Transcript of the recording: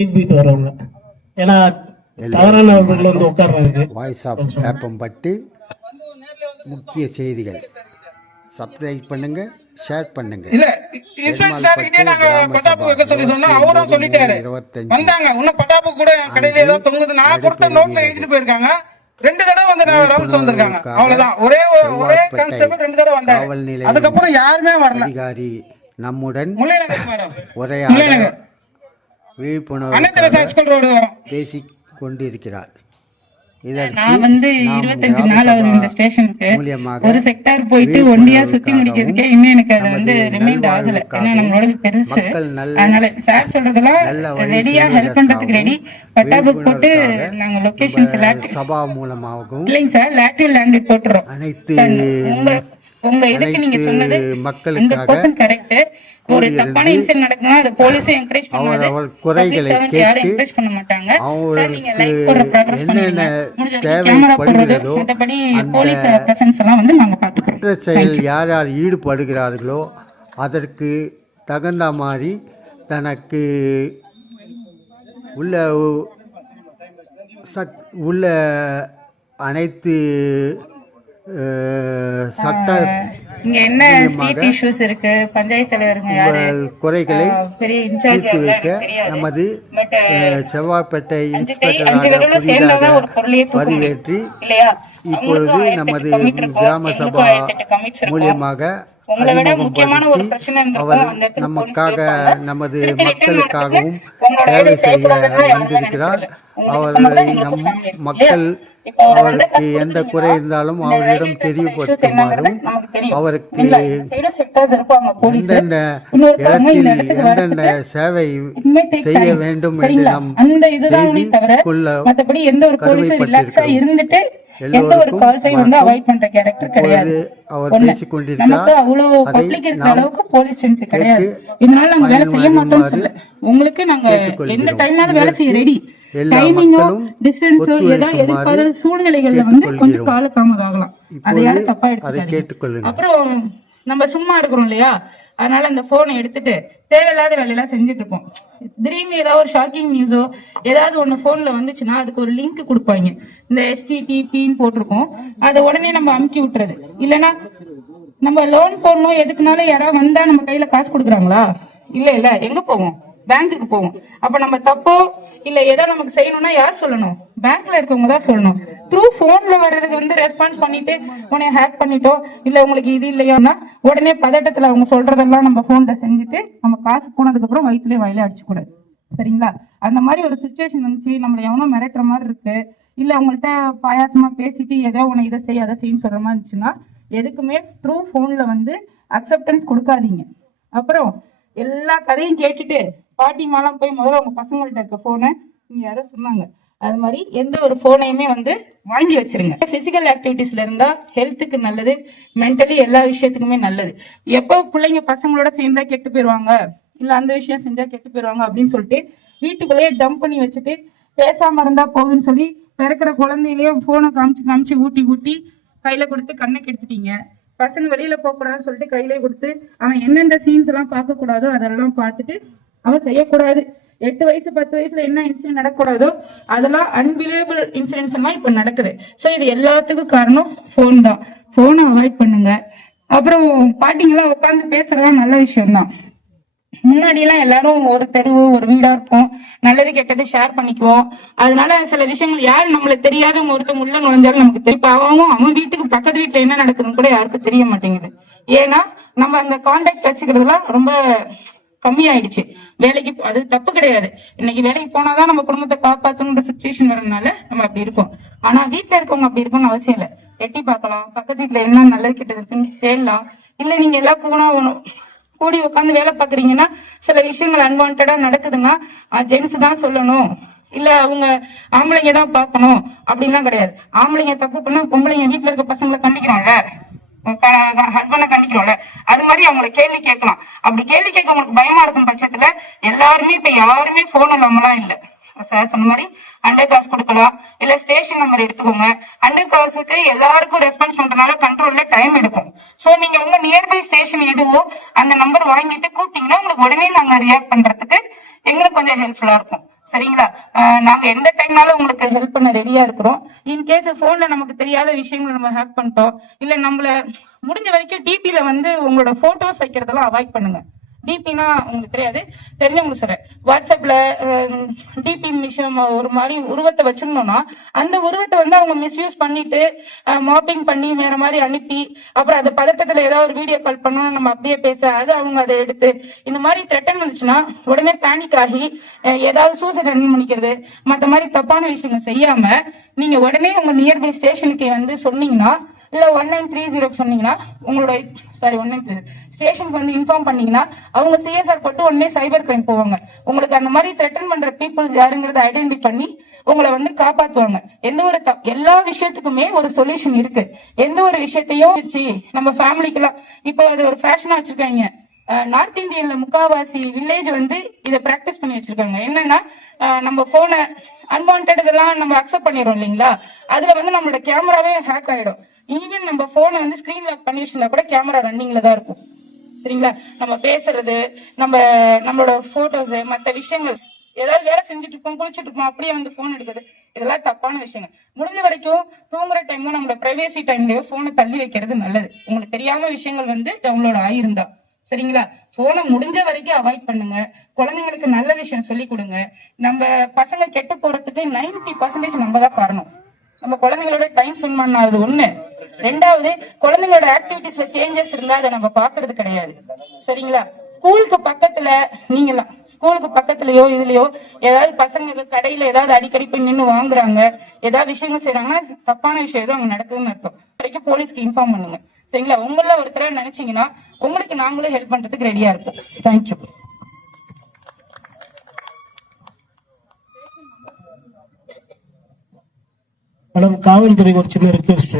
போயிட்டு வரவங்க, ஏன்னா தவறானவர்கள் வந்து உட்கார்றாங்க. வாய்ஸ் ஆஃப் வேப்பம்பட்டு முக்கிய செய்திகள் சப்ஸ்கிரைப் பண்ணுங்க, ஷேர் பண்ணுங்க. இல்ல நாங்க பட்டாப்பு வைக்க சொல்லி சொன்னா அவரும் சொல்லிட்டாரு. வந்தாங்க இன்னும் பட்டாப்பு கூட கடையில ஏதாவது தொங்குது, நான் கொடுத்த நோட்ல எழுதிட்டு போயிருக்காங்க. 2 தடவை வந்து ரவுண்ட்ஸ் வந்திருக்காங்க, அவ்வளவுதான். ஒரே கான்ஸ்டபிள் 2 தடவை வந்தாங்க, அதுக்கப்புறம் யாருமே வரல. அதிகாரி நம்முடன் உரையாட விழிப்புணர்வு பேசிக் கொண்டிருக்கிறார். நான் வந்து 25 நாள் ஆகுது இந்த ஸ்டேஷனுக்கு. ஒரு செக்டார் போயிட்டு ஒண்டியா சுத்தி முடிக்கிறதுக்கே இன்னும் எனக்கு அது வந்து ரிமைண்ட் ஆகல. ஏன்னா நம்மளோட பெருசு, அதனால சார் சொல்றதெல்லாம் ரெடியா ஹெல்ப் பண்றதுக்கு ரெடி. பட்டாபு போட்டு நாங்க லொகேஷன்ஸ் சபா மூலமாகவும் இல்லைங்க சார், லேட்டரல் லேண்ட் போட்டுறோம். அனைத்து உங்க இதுக்கு நீங்க சொன்னது மக்களுக்காக கரெக்ட். ஒரு தப்பான இன்சிடென்ட் நடக்குனா அது போலீஸ் என்கரேஜ் பண்ணாது, குறைகளை கேட்டு என்கரேஜ் பண்ண மாட்டாங்க. அவங்களுக்கு என்னென்ன தேவைப்படுகிறதோ போலீஸ் பிரசன்ஸ் எல்லாம் வந்து நாங்க பாத்துக்கிறோம். குற்ற செயல் யார் யார் ஈடுபடுகிறார்களோ அதற்கு தகுந்த மாதிரி தனக்கு உள்ள அனைத்து சட்ட என்ன ஸ்ட்ரீட் இஷ்யூஸ் இருக்கு, பஞ்சாயத்து தலைவருங்க யாரு, குறைகளை தீர்த்து வைக்க நமது செவ்வாய்ப்பேட்டை இன்ஸ்பெக்டராக புதிதாக பதிவேற்றி இப்பொழுது நமது கிராம சபா மூலியமாக அறிமுகப்படுத்தி அவர் நமக்காக நமது மக்களுக்காகவும் சேவை செய்ய வந்திருக்கிறார். அவர்களை நம் மக்கள் அவருக்கு எந்த குறை இருந்தாலும் அவரிடம் தெரியப்படுத்துமாறும் அவருக்கு எந்தெந்த இடத்தில் எந்தெந்த சேவை செய்ய வேண்டும் என்று நாம் செய்தி கொள்ள கடமைப்பட்டிருக்கிறோம். எல்லோருக்கும் அவர் பேசிக் கொண்டிருக்கிறார். உங்களுக்கு நாங்க எந்த டைம்னாலும் வேலை செய்ய ரெடி. டைமிங்கோ டிஸ்டன்ஸோ ஏதாவது எதிர்பாராத சூழ்நிலைகள்ல வந்து கொஞ்சம் கால தாமதம் ஆகலாம், அதை யாரும் தப்பா எடுத்துக்காதீங்க. அப்புறம் நம்ம சும்மா இருக்கிறோம் இல்லையா, அதனால அந்த போனை எடுத்துட்டு தேவையில்லாத வேலையெல்லாம் செஞ்சுட்டு இருப்போம். திடீர்னு ஏதாவது ஒரு ஷாக்கிங் நியூஸோ ஏதாவது ஒண்ணு போன்ல வந்துச்சுன்னா அதுக்கு ஒரு லிங்க் கொடுப்பாங்க, இந்த STTPன்னு போட்டிருக்கோம், அதை உடனே நம்ம அமுக்கி விட்டுறது. இல்லைன்னா நம்ம லோன் போடணும் எதுக்குனாலும் யாராவது வந்தா நம்ம கையில காசு கொடுக்குறாங்களா? இல்ல எங்க போவோம்? பேங்க்குக்கு போவோம். அப்ப நம்ம தப்போ இல்ல ஏதோ நமக்கு செய்யணும்னா யார் சொல்லணும்? பேங்க்ல இருக்கவங்க தான் சொல்லணும். த்ரூ போன்ல வர்றதுக்கு வந்து ரெஸ்பான்ஸ் பண்ணிட்டு உடனே ஹேக் பண்ணிட்டோம் இல்ல உங்களுக்கு இது இல்லையோன்னா உடனே பதட்டத்துல அவங்க சொல்றதெல்லாம் நம்ம போன்ல செஞ்சுட்டு நம்ம காசு போனதுக்கு அப்புறம் வயிற்றுலயே வயல அடிச்சு கூடாது, சரிங்களா? அந்த மாதிரி ஒரு சுச்சுவேஷன் வந்துச்சு, நம்மள எவனோ மிரட்டுற மாதிரி இருக்கு, இல்ல அவங்கள்ட்ட பாயாசமா பேசிட்டு ஏதோ உன இதை செய்ய அதை செய்யன்னு சொல்ற மாதிரி இருந்துச்சுன்னா எதுக்குமே த்ரூ போன்ல வந்து அக்செப்டன்ஸ் கொடுக்காதீங்க. அப்புறம் எல்லா கதையும் கேட்டுட்டு பாட்டிமாலாம் போய் முதல்ல உங்க பசங்கள்ட்ட இருக்க போனை நீங்க யாரோ சொன்னாங்க, அது மாதிரி எந்த ஒரு போனையுமே வந்து வாங்கி வச்சிருங்க. பிசிக்கல் ஆக்டிவிட்டிஸ்ல இருந்தா ஹெல்த்துக்கு நல்லது, மென்டலி எல்லா விஷயத்துக்குமே நல்லது. எப்போ பிள்ளைங்க பசங்களோட சேர்ந்தா கெட்டு போயிருவாங்க இல்ல அந்த விஷயம் செஞ்சா கெட்டு போயிருவாங்க அப்படின்னு சொல்லிட்டு வீட்டுக்குள்ளேயே டம்ப் பண்ணி வச்சுட்டு பேசாம இருந்தா போகுதுன்னு சொல்லி பிறக்கிற குழந்தையிலேயே போனை காமிச்சு ஊட்டி கையில கொடுத்து கண்ணை கெடுத்துட்டீங்க. பசங்க வெளியில போக கூடாதுன்னு சொல்லிட்டு கையிலே கொடுத்து அவன் எந்தெந்த சீன்ஸ் எல்லாம் பார்க்க கூடாதோ அதெல்லாம் பார்த்துட்டு அவன் செய்யக்கூடாது. 8 வயசு 10 வயசுல என்ன இன்சிடென்ட் நடக்கூடாதோ அதெல்லாம் அன்பிலீவபிள் இன்சிடென்ட்ஸ் எல்லாம் இப்ப நடக்குது. சோ இது எல்லாத்துக்கும் காரணம் போன் தான். போனை அவாய்ட் பண்ணுங்க. அப்புறம் பாட்டிங்கெல்லாம் உட்காந்து பேசுறதுலாம் நல்ல விஷயம் தான். முன்னாடி எல்லாம் எல்லாரும் ஒரு தெருவு ஒரு வீடா இருக்கும், நல்லது கெட்டது ஷேர் பண்ணிக்குவோம். அதனால சில விஷயங்கள் யாரு நம்மளுக்கு தெரியாதவங்க ஒருத்தவங்க உள்ள நுழைஞ்சாலும் நமக்கு தெரியும். அவன் வீட்டுக்கு பக்கத்து வீட்டுல என்ன நடக்குதுன்னு கூட யாருக்கும் தெரிய மாட்டேங்குது. ஏன்னா நம்ம அந்த கான்டாக்ட் வச்சுக்கிறதுலாம் ரொம்ப கம்மியாயிடுச்சு. வேலைக்கு அது தப்பு கிடையாது, இன்னைக்கு வேலைக்கு போனாதான் நம்ம குடும்பத்தை காப்பாத்தணுன்ற சுச்சுவேஷன் வரதுனால நம்ம அப்படி இருக்கோம். ஆனா வீட்டுல இருக்கவங்க அப்படி இருக்கும்னு அவசியம் இல்லை. எட்டி பார்க்கலாம், பக்கத்து வீட்டுல என்ன நல்லது கெட்டது இருக்குன்னு தேடலாம். இல்ல நீங்க எல்லாம் கூடி உட்காந்து வேலை பாக்குறீங்கன்னா சில விஷயங்கள் அன்வான்டா நடக்குதுன்னா ஜென்ஸ் தான் சொல்லணும், இல்ல அவங்க ஆம்பளைங்க தான் பாக்கணும் அப்படின்லாம் கிடையாது. ஆம்பளைங்க தப்பு பண்ணா பொம்பளைங்க வீட்டுல இருக்க பசங்களை கண்டிக்கிறோம்ல, ஹஸ்பண்ட கண்டிக்கிறோம்ல, அது மாதிரி அவங்களை கேள்வி கேட்கலாம். அப்படி கேள்வி கேட்க உங்களுக்கு பயமா இருக்கும் பட்சத்துல எல்லாருமே இப்ப யாருமே போன் இல்லாமலாம் இல்ல. சார் சொன்ன மாதிரி அண்டர் காசு கொடுக்கலாம், இல்ல ஸ்டேஷன் நம்பர் எடுத்துக்கோங்க. அண்டர் காசுக்கு எல்லாருக்கும் ரெஸ்பான்ஸ் பண்றதுனால கண்ட்ரோல்ல டைம் எடுக்கும். சோ நீங்க உங்க நியர்பை ஸ்டேஷன் எதுவோ அந்த நம்பர் வாங்கிட்டு கூப்பிட்டீங்கன்னா உங்களுக்கு உடனே நாங்க ரியாக்ட் பண்றதுக்கு எங்களுக்கு கொஞ்சம் ஹெல்ப்ஃபுல்லா இருக்கும். சரிங்களா? நாங்க எந்த டைம்னாலும் உங்களுக்கு ஹெல்ப் பண்ண ரெடியா இருக்கிறோம். இன்கேஸ் போன்ல நமக்கு தெரியாத விஷயங்களை நம்ம ஹேக் பண்ணிட்டோம், இல்ல நம்மள முடிஞ்ச வரைக்கும் டிபில வந்து உங்களோட போட்டோஸ் வைக்கிறதெல்லாம் அவாய்ட் பண்ணுங்க. டிபினா உங்களுக்கு தெரியாது, தெரிஞ்சவங்களுக்கு சொல்றேன். வாட்ஸ்அப்ல டிபி விஷயம் ஒரு மாதிரி உருவத்தை வச்சிருந்தோம்னா அந்த உருவத்தை வந்து அவங்க மிஸ்யூஸ் பண்ணிட்டு மாப்பிங் பண்ணி வேற மாதிரி அனுப்பி அப்புறம் அந்த பதட்டத்துல ஏதாவது ஒரு வீடியோ கால் பண்ணோம் நம்ம அப்படியே பேச அது அவங்க அதை எடுத்து இந்த மாதிரி த்ரெட்டன் வந்துச்சுன்னா உடனே பேனிக் ஆகி ஏதாவது சூசைட் பண்ணிக்கிறது மற்ற மாதிரி தப்பான விஷயங்கள் செய்யாம நீங்க உடனே உங்க நியர்பை ஸ்டேஷனுக்கு வந்து சொன்னீங்கன்னா இல்ல 1930 சொன்னீங்கன்னா உங்களோட 1930 ஸ்டேஷனுக்கு வந்து இன்ஃபார்ம் பண்ணீங்கன்னா அவங்க சிஎஸ்ஆர் போட்டு உடனே சைபர் கிரைம் போவாங்க. உங்களுக்கு அந்த மாதிரி த்ரெட்டன் பண்ற பீப்புள்ஸ் யாருங்கிறத ஐடென்டி பண்ணி உங்களை வந்து காப்பாத்துவாங்க. எந்த ஒரு எல்லா விஷயத்துக்குமே ஒரு சொல்யூஷன் இருக்கு. எந்த ஒரு விஷயத்தையும் நம்ம ஃபேமிலிக்கெல்லாம் இப்போ அது ஒரு ஃபேஷனா வச்சிருக்காங்க. நார்த் இந்தியன்ல முக்காவாசி வில்லேஜ் வந்து இதை பிராக்டிஸ் பண்ணி வச்சிருக்காங்க. என்னன்னா நம்ம போனை அன்வான்ட் இதெல்லாம் நம்ம அக்செப்ட் பண்ணிடுறோம் இல்லைங்களா, அதுல வந்து நம்மளோட கேமராவே ஹேக் ஆயிடும். ஈவன் நம்ம போனை வந்து ஸ்கிரீன் லாக் பண்ணி வச்சிருந்தா கூட கேமரா ரன்னிங்ல தான் இருக்கும். சரிங்களா? நம்ம பேசுறது நம்மளோட போட்டோஸ் மற்ற விஷயங்கள் ஏதாவது வேலை செஞ்சுட்டு இருப்போம் குளிச்சுட்டு இருப்போம் அப்படியே வந்து போன் எடுக்கிறது இதெல்லாம் தப்பான விஷயங்கள். முடிஞ்ச வரைக்கும் தூங்குற டைமும் நம்மளோட பிரைவேசி டைம்லயோ போனை தள்ளி வைக்கிறது நல்லது. உங்களுக்கு தெரியாம விஷயங்கள் வந்து டவுன்லோட் ஆயிருந்தா சரிங்களா? போனை முடிஞ்ச வரைக்கும் அவாய்ட் பண்ணுங்க. குழந்தைங்களுக்கு நல்ல விஷயம் சொல்லி கொடுங்க. நம்ம பசங்க கெட்டு போறதுக்கு 90% நம்ம தான் காரணம். நம்ம குழந்தைங்களோட டைம் ஸ்பெண்ட் பண்ணாது ஒண்ணு. ரெண்டாவது குழந்தைங்களோட ஆக்டிவிட்டிஸ்ல சேஞ்சஸ் இருந்தா அதை நம்ம பாக்குறது கிடையாது. சரிங்களா? ஸ்கூலுக்கு பக்கத்துல நீங்களாம் ஸ்கூலுக்கு பக்கத்துலயோ இதுலயோ ஏதாவது பசங்க கடையில ஏதாவது அடிக்கடி போய் நின்று வாங்குறாங்க ஏதாவது விஷயங்கள் செய்யறாங்கன்னா தப்பான விஷயம் எதுவும் அங்க நடக்குதுன்னு அர்த்தம். வரைக்கும் போலீஸ்க்கு இன்ஃபார்ம் பண்ணுங்க. சரிங்களா? உங்கள ஒருத்தர நினைச்சீங்கன்னா உங்களுக்கு நாங்களும் ஹெல்ப் பண்றதுக்கு ரெடியா இருப்போம். தேங்க்யூ. மேடம், காவல்துறைக்கு ஒரு சின்ன ரிக்வெஸ்ட்.